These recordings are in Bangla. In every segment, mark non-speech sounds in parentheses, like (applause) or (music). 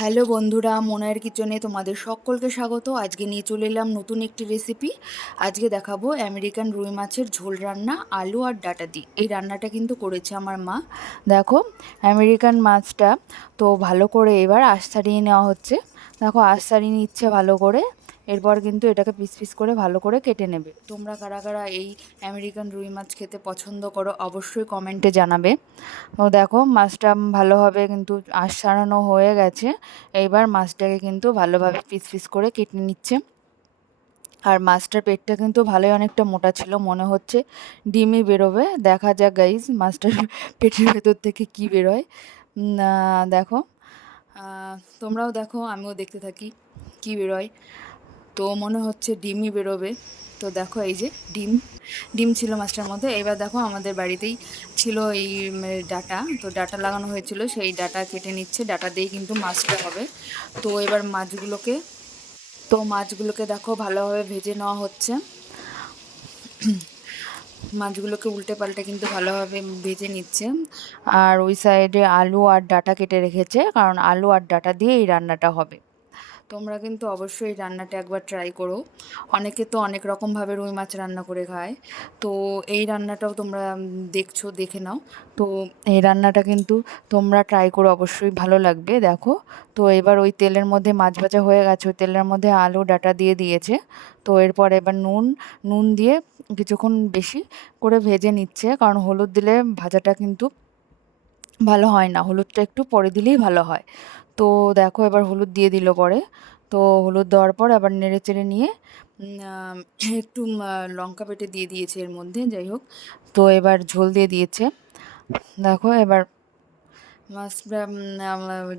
হ্যালো বন্ধুরা, মোনায়ের কিচেনে তোমাদের সকলকে স্বাগত। আজকে নিয়ে চলে এলাম নতুন একটি রেসিপি আজকে দেখাবো আমেরিকান রুই মাছের ঝোল রান্না, আলু আর ডাটা দি এই রান্নাটা কিন্তু করেছে আমার মা। দেখো আমেরিকান মাছটা তো ভালো করে এবার আশ ছাড়িয়ে নেওয়া হচ্ছে। দেখো, আশ ছাড়িয়ে নিচ্ছে ভালো করে। এরপর কিন্তু এটাকে পিস পিস করে ভালো করে কেটে নেবে। তোমরা কারা কারা এই আমেরিকান রুই মাছ খেতে পছন্দ করো অবশ্যই কমেন্টে জানাবে। ও দেখো, মাছটা ভালোভাবে কিন্তু আশ ছাড়ানো হয়ে গেছে। এইবার মাছটাকে কিন্তু ভালোভাবে পিস পিস করে কেটে নিচ্ছে। আর মাছটার পেটটা কিন্তু ভালোই অনেকটা মোটা ছিল, মনে হচ্ছে ডিমই বেরোবে। দেখা যাক গাইজ মাছটার পেটের ভেতর থেকে কি বেরোয়। দেখো তোমরাও দেখো, আমিও দেখতে থাকি কি বেরোয়। তো মনে হচ্ছে ডিমই বেরোবে। তো দেখো এই যে ডিম ডিম ছিল মাছটার মধ্যে। এবার দেখো আমাদের বাড়িতেই ছিল এই ডাটা। তো ডাটা লাগানো হয়েছিল, সেই ডাটা কেটে নিচ্ছে। ডাটা দিয়েই কিন্তু মাছটা হবে। তো এবার মাছগুলোকে, তো মাছগুলোকে দেখো ভালোভাবে ভেজে নেওয়া হচ্ছে। মাছগুলোকে উল্টে পাল্টে কিন্তু ভালোভাবে ভেজে নিচ্ছে। আর ওই সাইডে আলু আর ডাটা কেটে রেখেছে, কারণ আলু আর ডাটা দিয়ে এই রান্নাটা হবে। তোমরা কিন্তু অবশ্যই রান্নাটা একবার ট্রাই করো। অনেকে তো অনেক রকমভাবে রুই মাছ রান্না করে খায়। তো এই রান্নাটাও তোমরা দেখছ, দেখে নাও। তো এই রান্নাটা কিন্তু তোমরা ট্রাই করো, অবশ্যই ভালো লাগবে, দেখো। তো এবার ওই তেলের মধ্যে মাছ ভাজা হয়ে গেছে, ওই তেলের মধ্যে আলু, ডাটা দিয়ে দিয়েছে। তো এরপর এবার নুন নুন দিয়ে কিছুক্ষণ বেশি করে ভেজে নিচ্ছে, কারণ হলুদ দিলে ভাজাটা কিন্তু ভালো হয় না, হলুদটা একটু পরে দিলেই ভালো হয়। তো দেখো এবার হলুদ দিয়ে দিল পরে। তো হলুদ দেওয়ার পর আবার নেড়ে চেড়ে নিয়ে (clears throat) একটু লঙ্কা পেটে দিয়ে দিয়েছে এর মধ্যে, যাই হোক। তো এবার ঝোল দিয়ে দিয়েছে। দেখো এবার মাছটা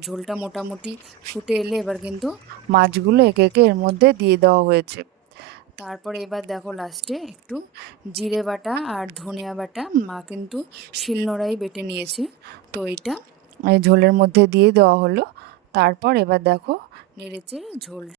ঝোলটা মোটামুটি ফুটে এলে এবার কিন্তু মাছগুলো একে একে এর মধ্যে দিয়ে দেওয়া হয়েছে। তারপরে এবার দেখো লাস্টে একটু জিরে বাটা আর ধনিয়া বাটা মা কিন্তু শিলনোড়াই বেটে নিয়েছে। তো এটা ঝোলের মধ্যে দিয়ে দেওয়া হলো। তারপর এবার দেখো নেড়েচে ঝোল